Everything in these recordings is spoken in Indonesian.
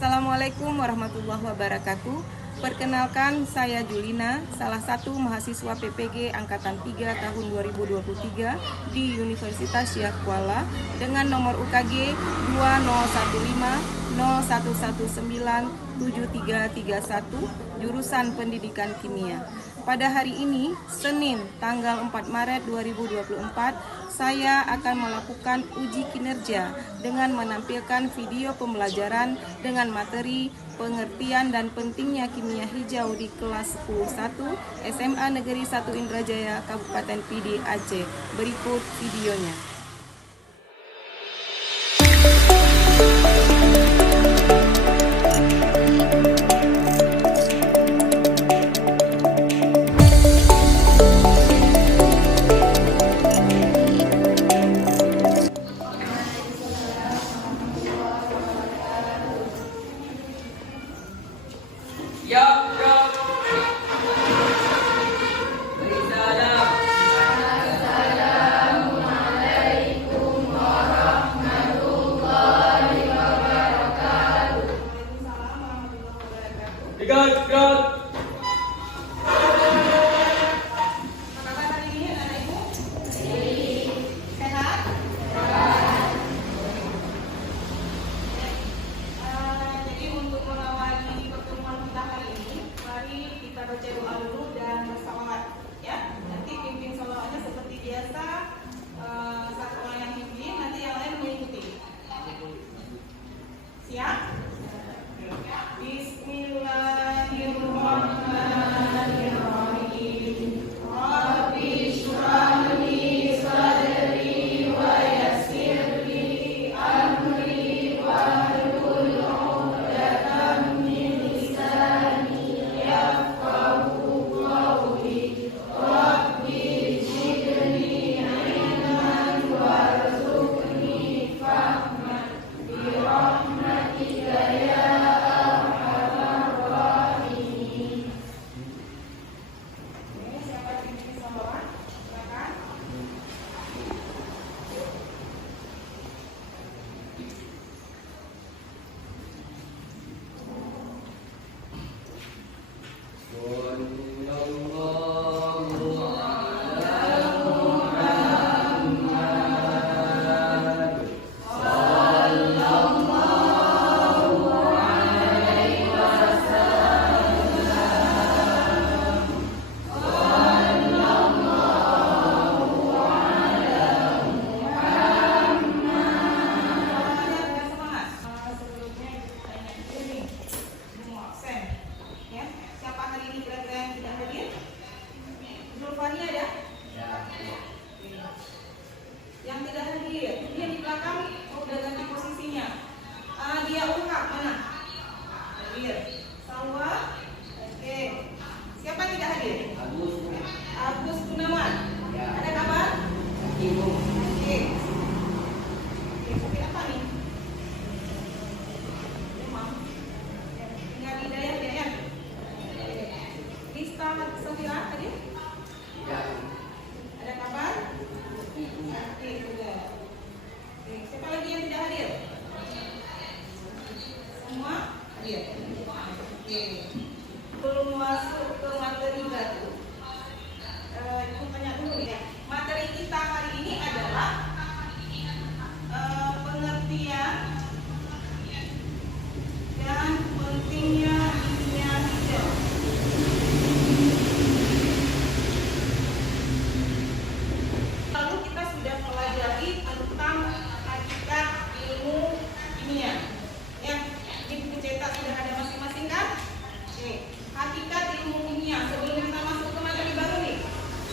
Assalamualaikum warahmatullahi wabarakatuh. Perkenalkan, saya Julina, salah satu mahasiswa PPG Angkatan 3 tahun 2023 di Universitas Syekh Kuala dengan nomor UKG 201501197331 jurusan Pendidikan Kimia. Pada hari ini, Senin, tanggal 4 Maret 2024, saya akan melakukan uji kinerja dengan menampilkan video pembelajaran dengan materi pengertian dan pentingnya kimia hijau di kelas 10-1 SMA Negeri 1 Indrajaya, Kabupaten Pidi, Aceh. Berikut videonya. Baca doa dulu dan bersalawat, ya. Nanti pimpin salawatnya seperti biasa, satu orang yang pimpin, nanti yang lain mengikuti. Siap? Bismillahirrahmanirrahim. Rabbi shrah li sadri wa yassir li amri wahlul 'uqdatam min lisani yafqahu qawli. Rabbi zidni ilman warzuqni fahman bi rahmatika ya arhamar rahimin. Siapa yang ingin salawat? Silakan. Yang tidak hadir, dia di belakang udah ganti posisinya. Dia ungkap mana? Hadir. Salwa. Oke. Siapa yang tidak hadir? Agus Gunawan. Ada kabar? Oke. Sakit apa nih? Demam. Tinggal Hidayah dia ya. Lista Safira hadir? Ada kabar? Oke, sudah. Oke, siapa lagi yang tidak hadir? Semua hadir. Oke. Belum masuk ke materi baru. Ibu tanya dulu ya. Materi kita hari ini adalah pengertian dan pentingnya kimia hijau. Lalu kita sudah pelajari tentang hakikat ilmu kimia. Ya, di buku cetak sudah ada masing-masing kan? Oke, hakikat ilmu kimia. Sebelum kita masuk ke materi baru nih.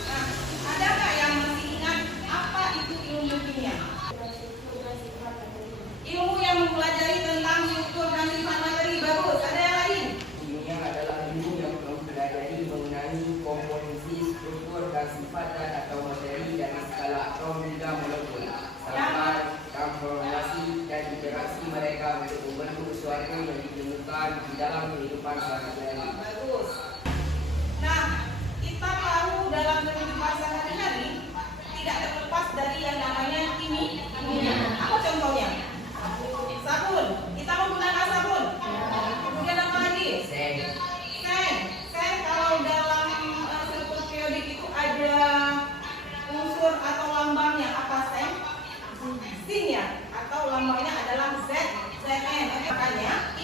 Nah, ada nggak yang masih ingat apa itu ilmu kimia? Ilmu yang mempelajari tentang struktur dan sifat materi. Bagus. Ada yang lain? Kimia adalah ilmu yang mempelajari mengenai komposisi, struktur dan sifat zat atau materi dari skala atom hingga molekul, serta transformasi dan interaksi mereka untuk membentuk sesuatu yang ditemukan di dalam kehidupan sehari-hari. Bagus. Nah, kita tahu dalam kehidupan sehari-hari tidak terlepas dari yang namanya kimia. Apa contohnya? Sabun. Kita menggunakan sabun.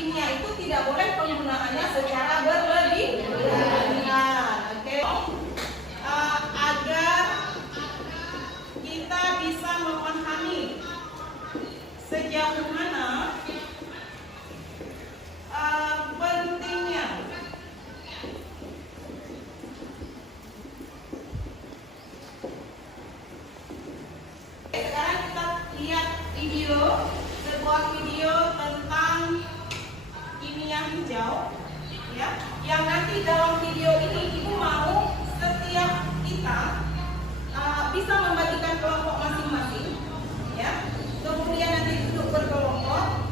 kimia itu tidak boleh penggunaannya secara berlebihan. Oke. Agar kita bisa memahami sejauh mana pentingnya sekarang kita lihat sebuah video tentang kimia hijau, ya, yang nanti dalam video ini ibu mau setiap kita bisa membagikan kelompok masing-masing, ya. Kemudian nanti duduk berkelompok,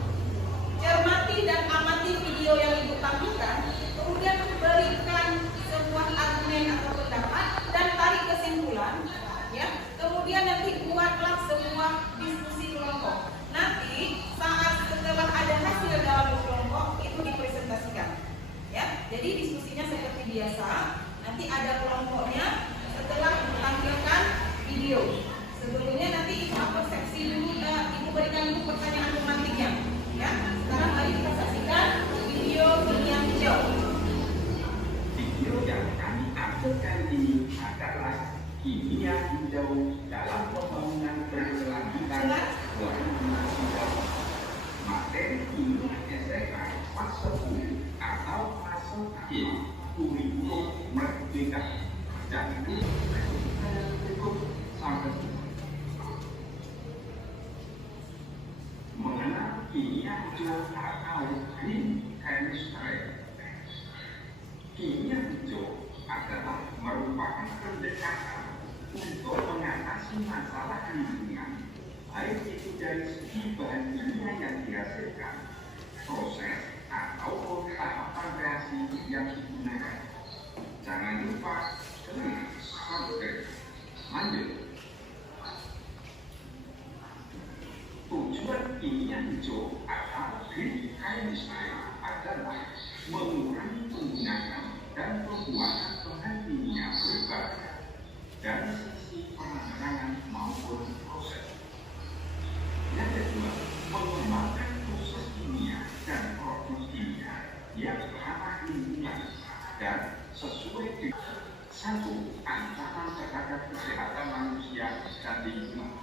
cermati dan amati video yang ibu tampilkan, kemudian berikan sebuah argumen atau pendapat dan tarik kesimpulan, ya. Kemudian nanti buatlah sebuah diskusi kelompok. Nanti saat setelah ada hasil dalam kelompok itu dipresentasikan, ya. Jadi diskusinya seperti biasa. Nanti ada kelompoknya setelah tampilkan video. Sebelumnya nanti ibu persepsi dulu, ibu berikan dulu pertanyaan pemantiknya, ya. Sekarang mari kita saksikan video kimia hijau. Video yang kami tampilkan ini adalah kimia hijau dalam pembangunan berkelanjutan 2023. Materi ini SMA fase U atau fase G kurikulum merdeka dan cukup sampai mengenal kimia hijau atau green chemistry. Kimia hijau adalah merupakan pendekatan untuk mengatasi masalah lingkungan, baik itu dari segi bahan kimia yang dihasilkan, proses ataupun tahapan reaksi yang digunakan. Jangan lupa subscribe. Lanjut. Tujuan kimia hijau atau green chemistry adalah mengurangi penggunaan dan pembuatan bahan kimia berbahaya dari sisi penanganan maupun proses. Yang kedua, mengembangkan proses kimia dan produk kimia yang ramah lingkungan dan sesuai dengan satu ancaman terhadap kesehatan manusia dan lingkungan.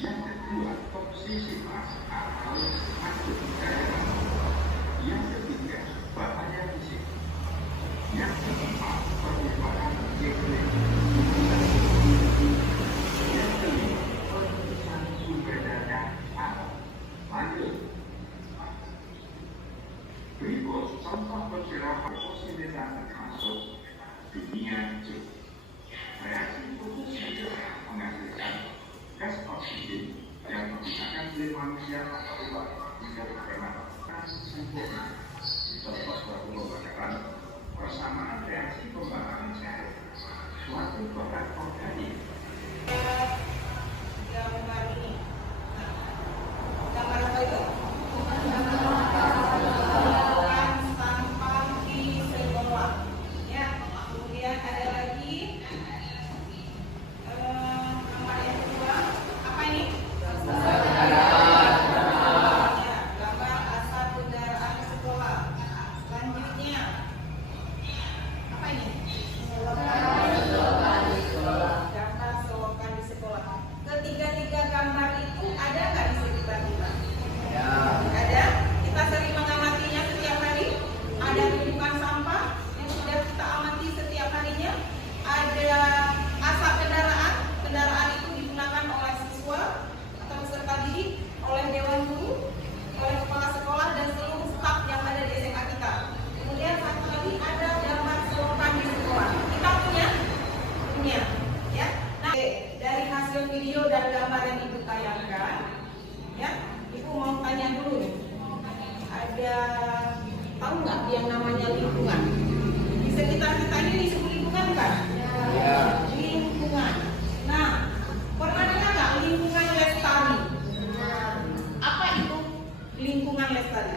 Yang kedua, toksisitas atau masuk daerah. Yang ketiga, bahaya fisik. Yang keempat, perubahan iklim. Yang kelima, perusahaan sumber daya alam. Lanjut. Berikut contoh beberapa fotosintesis termasuk kimia hijau. Reaksi fotosintesa menghasilkan gas oksigen yang digunakan oleh manusia atau ular hingga bernapas sempurna. Contoh suatu pembakaran persamaan reaksi pembakaran sel suatu bahan organik. Gambar ini, gambar apa itu? Sampah di sekolah. Ya, kemudian ada lagi gambar yang kedua. Apa ini? Gambar asap kendaraan sekolah. Selanjutnya, apa ini? Gambar selokan di sekolah. Ketiga-tiga gambar itu ada nggak di sekitar kita? Ada. Kita sering mengamatinya setiap hari. Ada tumpukan sampah yang sudah kita amati setiap harinya. Ada asap kendaraan. Kendaraan itu digunakan oleh siswa atau peserta didik, oleh dewan guru, oleh kepala sekolah dan seluruh staf yang ada di SMA kita. Kemudian satu lagi ada gambar selokan di sekolah. Kita punya, ya. Nah, dari hasil video dan gambar yang ibu tayangkan, ya, ibu mau tanya dulu nih. Ada tahu nggak yang namanya lingkungan? Di sekitar kita ini disebut lingkungan kan? Ya. Lingkungan. Nah, pernah dengar nggak lingkungan lestari? Apa itu lingkungan lestari?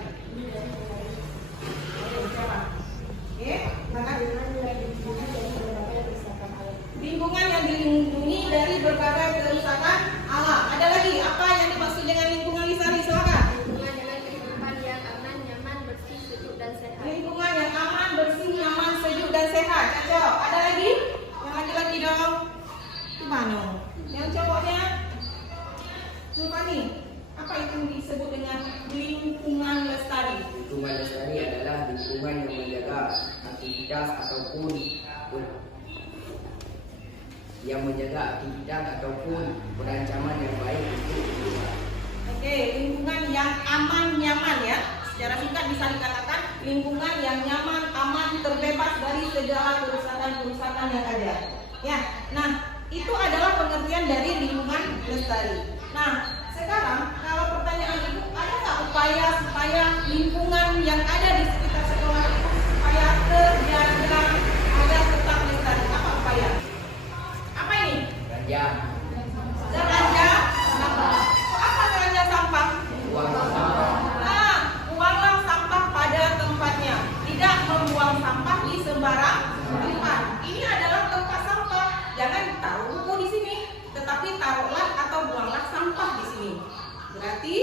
Lingkungan yang dilindungi dari berbagai kerusakan alam. Ada lagi apa yang dimaksud dengan lingkungan lestari? Silakan. Lingkungan adalah kehidupan yang aman, nyaman, lingkungan lestari adalah lingkungan yang menjaga aktivitas ataupun perancaman yang baik untuk lingkungan. Oke, lingkungan yang aman, nyaman ya. Secara singkat bisa dikatakan lingkungan yang nyaman, aman, terbebas dari segala kerusakan-kerusakan yang ada. Ya, nah itu adalah pengertian dari lingkungan lestari. Nah, sekarang kalau pertanyaan ibu, ada nggak upaya supaya lingkungan yang ada di sekitar sekolah itu supaya terjaga agar tetap lestari? Apa upaya? Apa ini? Ganja, Ganja sampah. Apa ganja sampah? buang sampah. Nah, buanglah sampah pada tempatnya. Tidak membuang sampah di sembarang tempat. Ini adalah tempat sampah. Jangan taruh buku di sini, tetapi taruhlah atau buanglah sampah di sini. Berarti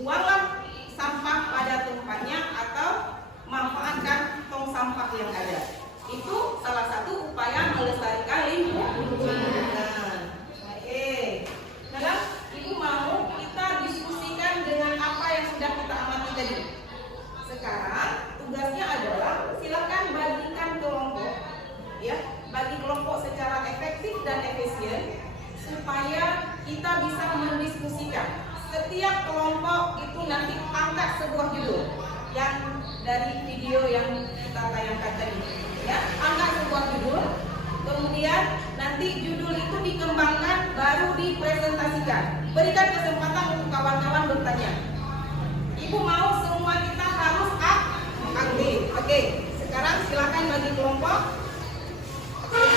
buanglah sampah pada tempatnya atau manfaatkan tong sampah yang ada. Itu salah satu upaya melestarikan lingkungan. Oke. Nah, ibu mau kita diskusikan dengan apa yang sudah kita amati tadi. Sekarang tugasnya adalah silakan bagikan kelompok, ya, bagi kelompok secara efektif dan efisien supaya kita bisa mendiskusikan. Setiap kelompok itu nanti angkat sebuah judul yang dari video yang kita tayangkan tadi, ya, angkat sebuah judul, kemudian nanti judul itu dikembangkan baru dipresentasikan. Berikan kesempatan untuk kawan-kawan bertanya. Ibu mau semua kita harus aktif. Oke, sekarang silakan bagi kelompok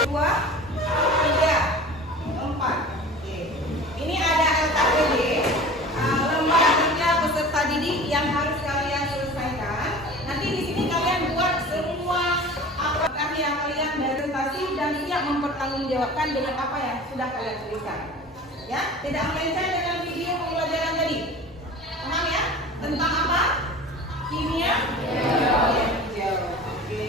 2, 3, 4. Oke. Ini ada LKPD, lembaga kerja peserta didik yang harus kalian selesaikan. Nanti di sini kalian buat semua apa yang kalian presentasi dan siap mempertanggungjawabkan dengan apa yang sudah kalian tuliskan. Ya, tidak melenceng dengan video pembelajaran tadi. Paham ya? Tentang apa? Kimia? Ya. Oke.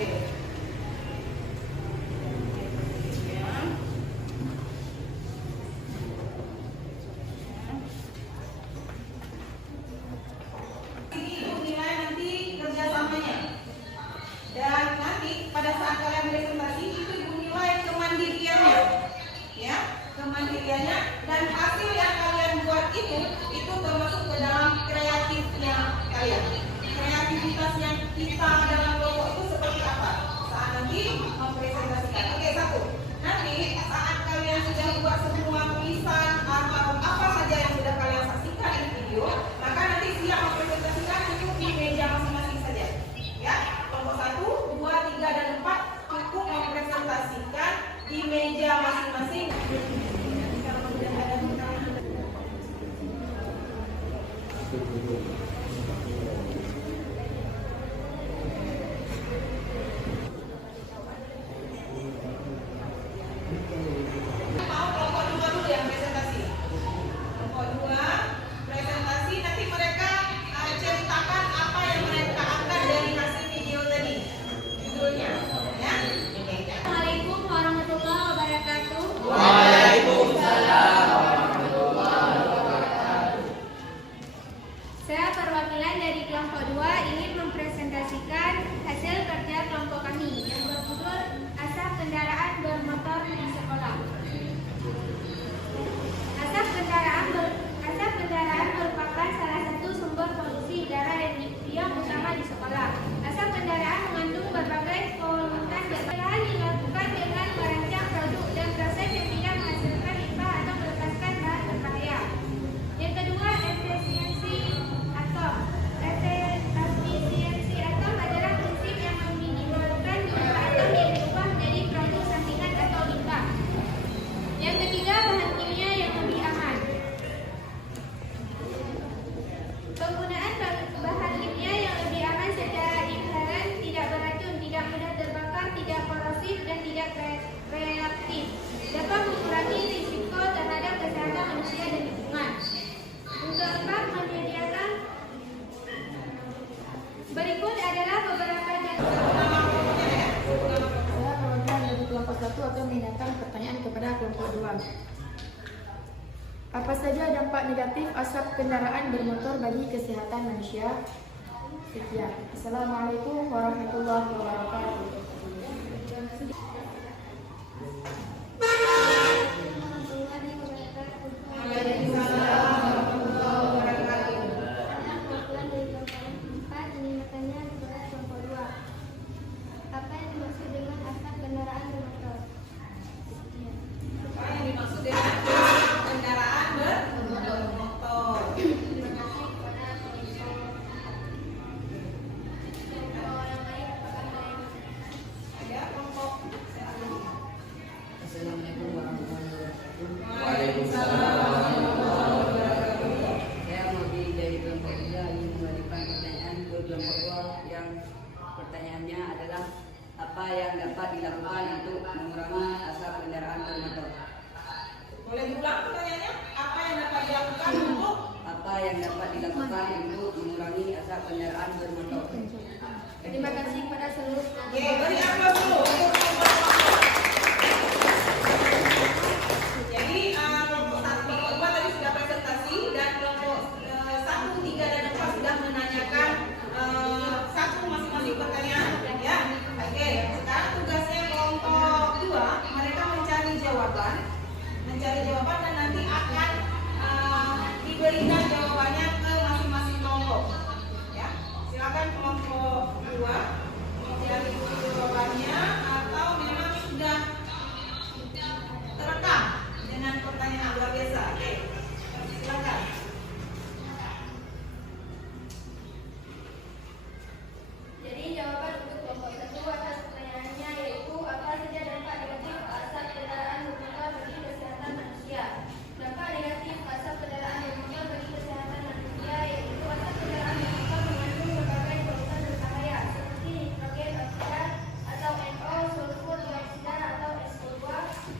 Ini nilai nanti kerjasamanya. Dan nanti pada saat kalian presentasi itu nilai kemandiriannya. Ya, kemandiriannya dan hasil yang kalian buat itu termasuk ke dalam kreatifnya kalian. Kreativitas yang kita dalam kelompok itu seperti apa? Saat nanti mempresentasikan. Oke, 1. Nanti saat kalian sudah buat semua tulisan atau apa saja yang sudah kalian saksikan di video, maka nanti siap mempresentasikan cukup di meja masing-masing saja. Ya, kelompok 1, 2, 3, dan 4 cukup mempresentasikan di meja masing-masing. Mau kelompok 2 dulu yang presentasi. Kelompok 2 presentasi, nanti mereka ceritakan apa yang mereka angkat dari hasil video tadi. Judulnya, ya. Assalamualaikum warahmatullahi wabarakatuh. Waalaikumsalam. Saya perwakilan dari kelompok 2 ingin mempresentasikan hasil kerja kelompok kami yang berjudul Asap Kendaraan Bermotor di Sekolah. Asap kendaraan merupakan salah satu sumber polusi udara yang utama di sekolah. Asap kendaraan mengandung berbagai polutan yang dilakukan dengan merancang produk dan proses yang tidak menghasilkan limbah atau melepaskan bahan berbahaya. Yang kedua, efisiensi atom. Efisiensi atom adalah prinsip yang meminimalkan jumlah atom yang diubah menjadi produk sampingan atau limbah. Yang ketiga, bahan kimia yang lebih aman. Penggunaan bahan kimia yang lebih aman secara inheren, tidak beracun, tidak mudah terbakar, tidak korosif, dan tidak reaktif, dapat mengurangi risiko terhadap kesehatan manusia dan lingkungan. Yang keempat, menyediakan. Berikut adalah beberapa Saya perwakilan dari kelompok 1 akan menanyakan pertanyaan kepada kelompok 2. Apa saja dampak negatif asap kendaraan bermotor bagi kesehatan manusia? Sekian. Assalamualaikum warahmatullahi wabarakatuh. Apa yang dimaksud dengan asap kendaraan bermotor? Apa yang dimaksud dengan kendaraan bermotor? Terima kasih kepada Profesor. Orang lain apakah ada yang Ada kelompok. Assalamualaikum warahmatullahi wabarakatuh. Waalaikumsalam warahmatullahi wabarakatuh. Saya Modi dari kelompok 3 ingin memberikan pertanyaan ke kelompok 2 yang pertanyaannya adalah apa yang dapat dilakukan untuk mengurangi asap kendaraan bermotor? Boleh diulang pertanyaannya? Apa yang dapat dilakukan untuk Apa yang dapat dilakukan untuk mengurangi asap kendaraan bermotor? Terima kasih kepada seluruh Oke, beri aplaus dulu. Jadi kelompok 1, kelompok 2 tadi sudah presentasi dan kelompok 1, 3 dan 4 sudah menanyakan satu masing-masing pertanyaan ya. Oke, sekarang tugasnya kelompok 2 mereka mencari jawaban dan nanti akan diberikan jawabannya ke masing-masing kelompok. Ya, silakan kelompok 2 mencari jawabannya atau memang sudah terekam dengan pertanyaan luar biasa. Oke, silakan. Jadi jawaban untuk kelompok 1 atas pertanyaannya yaitu apa saja dampak negatif asap kendaraan bermotor bagi kesehatan manusia. Dampak negatif asap kendaraan bermotor bagi kesehatan manusia yaitu asap kendaraan bermotor mengandung berbagai polutan berbahaya seperti nitrogen oksida atau NO, sulfur dioksida atau SO2,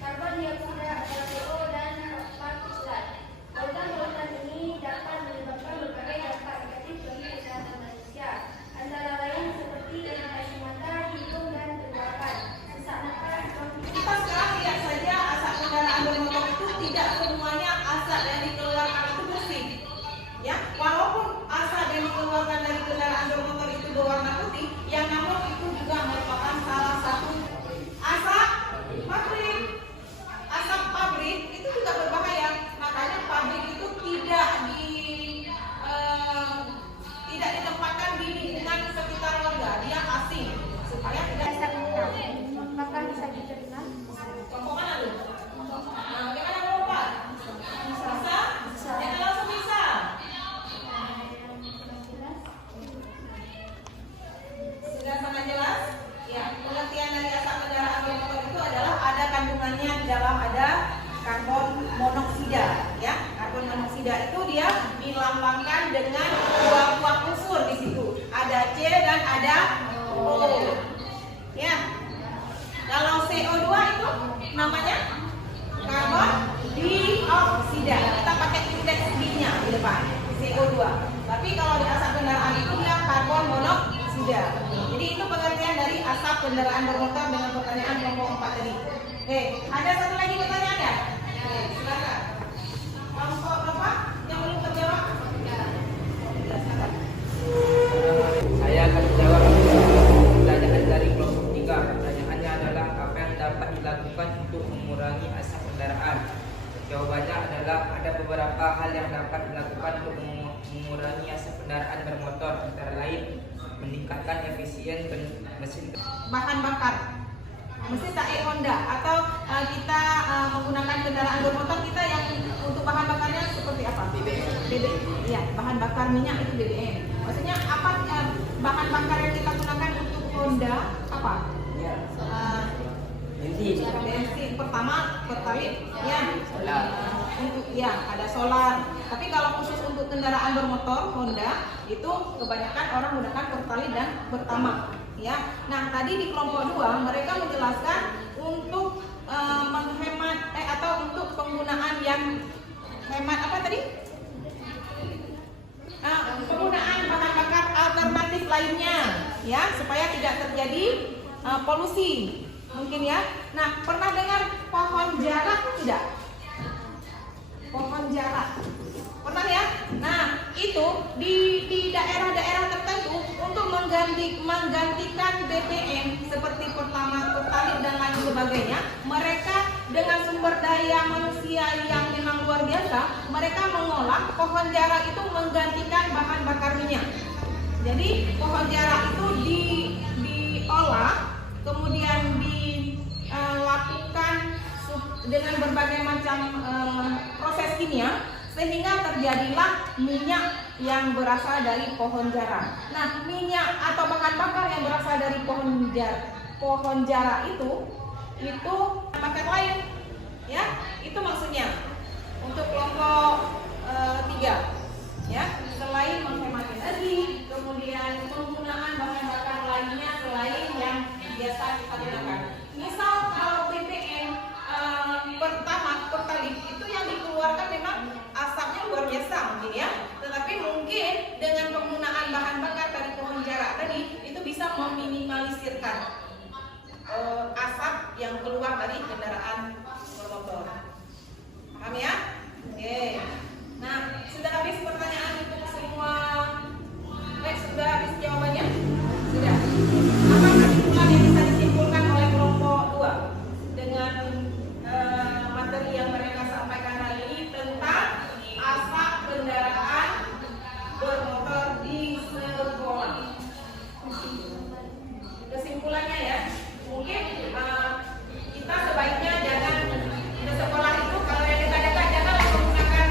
karbon dioksida atau CO dan partikulat. Polutan-polutan ini dapat menyebabkan berbagai dampak negatif bagi kesehatan manusia. Antara lain seperti iritasi mata, hidung, dan tenggorokan, sesak napas, bronkitis. Kita sekarang lihat saja asap kendaraan bermotor itu tidak semuanya asap yang dikeluarkan itu bersih. Ya, walaupun asap yang dikeluarkan dari kendaraan bermotor itu berwarna putih, yang namun itu juga merupakan salah satu asap pabrik. Asap pabrik itu juga berbahaya. Makanya pabrik itu tidak ditempatkan di lingkungan sekitar warga, dia asing supaya tidak Asap hitam. Apakah bisa diterima? kelompok mana lu? Nah, bagaimana kelompok? Bisa? Jangan langsung bisa. Sudah sangat jelas? Ya, pengertian dari asap kendaraan bermotor itu adalah ada kandungannya di dalam ada karbon monoksida, ya. Karbon monoksida itu dia dilambangkan dengan dua buah unsur di situ. Ada C dan ada O. Ya. Kalau CO2 itu namanya karbon dioksida. Kita pakai indeks D-nya di depan. CO2. Tapi kalau di asap kendaraan itu dia karbon monoksida. Jadi itu pengertian dari asap kendaraan bermotor dengan pertanyaan kelompok 4 tadi. Oke, ada satu lagi pertanyaan ya? Oke, silakan. Kelompok berapa yang belum terjawab? Silakan. Saya akan menjawab pertanyaan dari kelompok 3. Pertanyaannya adalah apa yang dapat dilakukan untuk mengurangi asap kendaraan? Jawabannya adalah ada beberapa hal yang dapat dilakukan untuk mengurangi asap kendaraan bermotor, antara lain meningkatkan efisien mesin Bahan bakar mesin TAE Honda atau kita menggunakan kendaraan bermotor kita yang untuk bahan bakarnya seperti apa? BBM. Iya, bahan bakar minyak itu BBM. Maksudnya apa bahan bakar yang kita gunakan untuk Honda apa? ya, Bensin pertama Pertalite ya. Untuk ya ada solar. Tapi kalau khusus untuk kendaraan bermotor Honda itu kebanyakan orang menggunakan Pertalite dan Pertamax ya. Nah, tadi di kelompok 2 mereka menjelaskan untuk menghemat atau untuk penggunaan yang hemat apa tadi? Penggunaan bahan bakar alternatif lainnya ya supaya tidak terjadi polusi mungkin ya. Nah, pernah dengar pohon jarak tidak? Pohon jarak pernah ya? Nah, itu di daerah-daerah tertentu untuk menggantikan BBM seperti Pertalite dan lain sebagainya, mereka dengan sumber daya manusia yang memang luar biasa, mereka mengolah pohon jara itu menggantikan bahan bakar minyak. Jadi pohon jara itu diolah, kemudian dilakukan dengan berbagai macam proses kimia, sehingga terjadilah minyak yang berasal dari pohon jara. Nah, minyak atau bahan bakar yang berasal dari pohon jara itu paket lain, ya, itu maksudnya untuk kelompok 3, ya, selain menghemat energi, kemudian penggunaan bahan bakar lainnya selain yang biasa kita gunakan. Misal kalau BBM Pertalite itu yang dikeluarkan memang asapnya luar biasa mungkin ya, tetapi mungkin dengan penggunaan bahan bakar dari pohon jara tadi itu bisa meminimalisirkan asap yang keluar dari kendaraan bermotor. Paham ya? Oke. Nah, sudah habis pertanyaan untuk semua? Sudah habis jawabannya? Sudah. Apa kesimpulan yang bisa disimpulkan oleh kelompok 2 dengan materi yang mereka sampaikan hari ini tentang asap kendaraan bermotor di sekolah? Kesimpulannya ya, mungkin kita sebaiknya jangan di sekolah itu kalau yang dekat-dekat janganlah menggunakan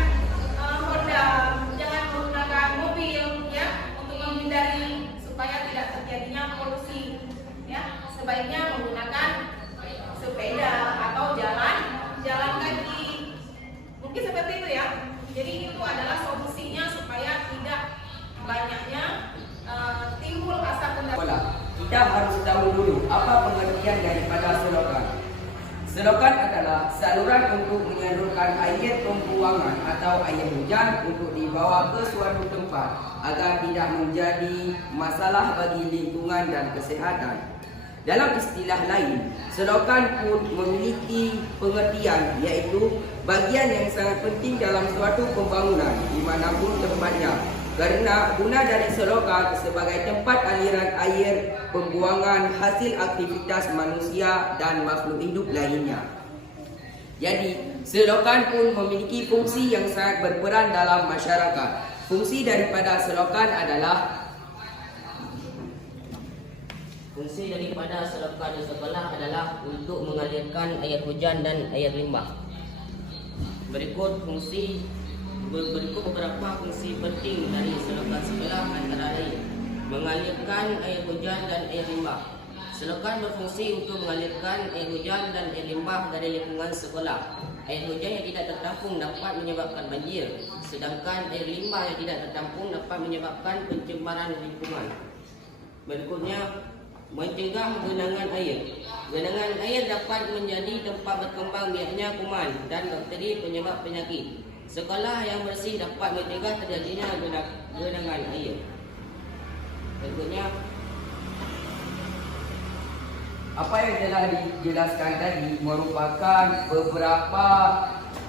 Honda, jangan menggunakan mobil ya, untuk menghindari supaya tidak terjadinya polusi ya. Sebaiknya menggunakan sepeda atau jalan kaki, mungkin seperti itu ya. Jadi itu adalah solusinya supaya tidak banyaknya timbul asap kendaraan. Kita harus tahu dulu apa pengertian daripada selokan. Selokan adalah saluran untuk menyalurkan air pembuangan atau air hujan untuk dibawa ke suatu tempat agar tidak menjadi masalah bagi lingkungan dan kesehatan. Dalam istilah lain, selokan pun memiliki pengertian iaitu bagian yang sangat penting dalam suatu pembangunan dimanapun tempatnya, kerana guna dari selokan sebagai tempat aliran air pembuangan hasil aktivitas manusia dan makhluk hidup lainnya. Jadi, selokan pun memiliki fungsi yang sangat berperan dalam masyarakat. Fungsi daripada selokan adalah di sekolah adalah untuk mengalirkan air hujan dan air limbah. Berikut beberapa fungsi penting dari selokan sekolah, antara lain mengalirkan air hujan dan air limbah. Selokan berfungsi untuk mengalirkan air hujan dan air limbah dari lingkungan sekolah. Air hujan yang tidak tertampung dapat menyebabkan banjir, sedangkan air limbah yang tidak tertampung dapat menyebabkan pencemaran lingkungan. Berikutnya, mencegah genangan air. Genangan air dapat menjadi tempat berkembang biaknya kuman dan bakteri penyebab penyakit. Sekolah yang bersih dapat mencegah terjadinya genangan air. Berikutnya, apa yang telah dijelaskan tadi merupakan beberapa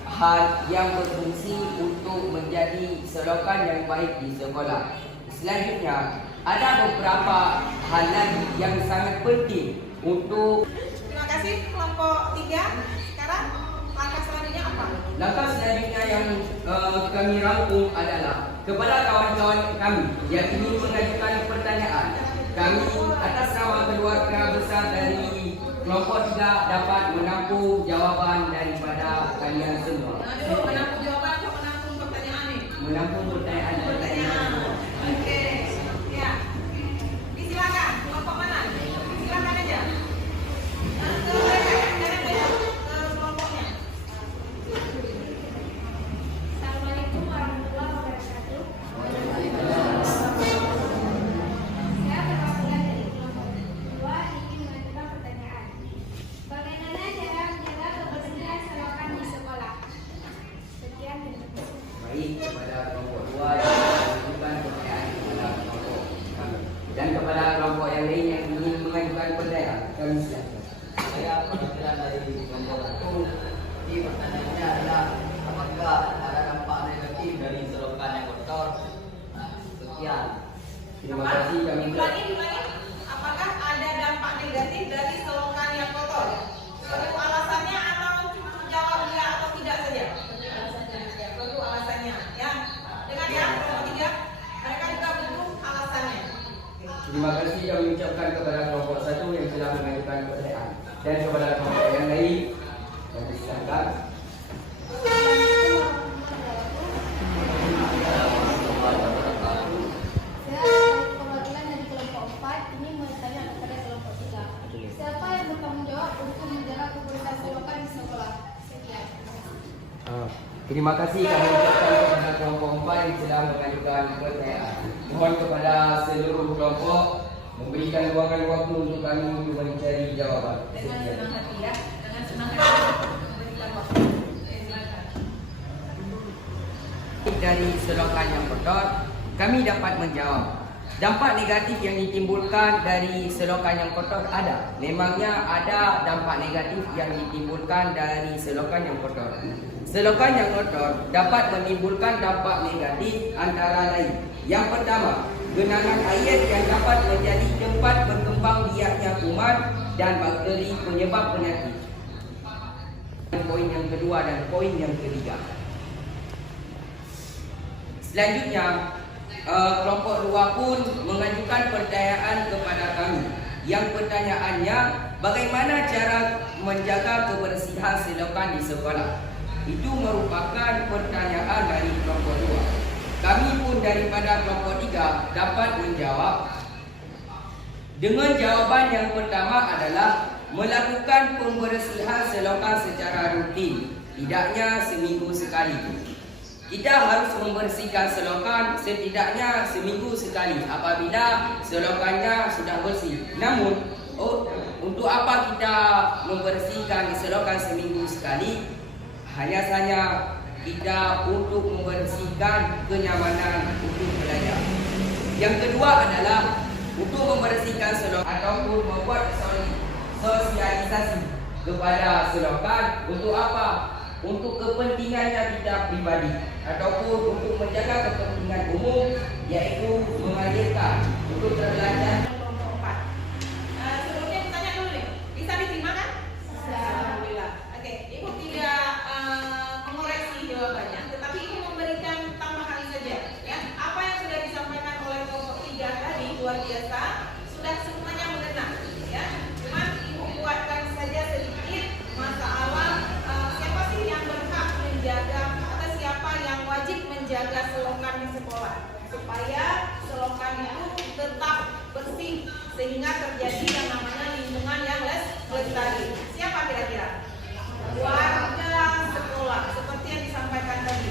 hal yang berfungsi untuk menjadi selokan yang baik di sekolah. Selanjutnya, ada beberapa hal lagi yang sangat penting untuk. Terima kasih kelompok 3. Sekarang langkah selanjutnya apa? Langkah selanjutnya yang kami rangkum adalah kepada kawan-kawan kami yang ingin mengajukan pertanyaan. Kami atas nama keluarga besar dari kelompok 3 dapat menampung jawapan daripada kalian semua. Menampung jawaban atau menampung pertanyaan nih? Menampung pertanyaan. Oke. Ya. Disilakan. Kelompok mana? Silakan aja. Ke kelompoknya. Assalamualaikum warahmatullahi wabarakatuh. Saya perwakilan dari kelompok 2 ingin mengajukan pertanyaan. Bagaimana cara menjaga kebersihan selokan di sekolah? Sekian, terima kasih. Baik, kepada kelompok 2 yang mengajukan pertanyaan kepada kelompok kami. Dan kepada kelompok yang lain yang ingin mengajukan pertanyaan, kami silakan. Saya perwakilan dari kelompok 1. Di pertanyaannya adalah apakah ada dampak negatif dari selokan yang kotor? kasih dan mengucapkan kepada kelompok 1 yang telah mengajukan pertanyaan dan kepada kelompok yang lain yang disilakan. Perwakilan dari kelompok 4 ini bertanya kepada kelompok 3. Siapa yang bertanggung jawab untuk menjaga kebersihan selokan di sekolah? Sekian. Terima kasih kami ucapkan kepada kelompok 4 yang telah mengajukan pertanyaan. Mohon kepada seluruh kelompok memberikan ruangan waktu untuk kami untuk mencari jawapan. Dengan senang hati ya, dengan senang hati memberikan waktu. Silakan. Dari selokan yang kotor, kami dapat menjawab. Dampak negatif yang ditimbulkan dari selokan yang kotor ada. Memangnya ada dampak negatif yang ditimbulkan dari selokan yang kotor. Selokan yang kotor dapat menimbulkan dampak negatif antara lain. Yang pertama, genangan air yang dapat menjadi tempat berkembang biaknya kuman dan bakteri penyebab penyakit. Poin yang kedua dan poin yang ketiga. Selanjutnya, kelompok 2 pun mengajukan pertanyaan kepada kami. Yang pertanyaannya, bagaimana cara menjaga kebersihan selokan di sekolah? Itu merupakan pertanyaan dari kelompok 2. Kami pun daripada kelompok 3 dapat menjawab dengan jawaban yang pertama adalah melakukan pembersihan selokan secara rutin, tidaknya seminggu sekali. Kita harus membersihkan selokan setidaknya seminggu sekali apabila selokannya sudah bersih. Namun, untuk apa kita membersihkan selokan seminggu sekali? Hanya saja kita untuk membersihkan kenyamanan untuk belajar. Yang kedua adalah untuk membersihkan selokan ataupun membuat sosialisasi kepada selokan. Untuk apa? Untuk kepentingannya kita pribadi ataupun untuk menjaga kepentingan umum, yaitu mengalirkan untuk terbelajar. Kelompok 4. Sebelumnya ditanya dulu nih, bisa diterima kan? Alhamdulillah. Oke, Ibu tidak mengoreksi jawabannya, tetapi Ibu memberikan tambahan saja. Ya, apa yang sudah disampaikan oleh kelompok 3 tadi luar biasa, sudah semuanya mengena. Ya, cuma Ibu buatkan saja sedikit masalah siapa sih yang berhak menjaga atau siapa yang wajib menjaga selokan di sekolah supaya selokan itu tetap bersih sehingga terjadi yang namanya lingkungan yang lestari. Siapa kira-kira? Warga sekolah seperti yang disampaikan tadi.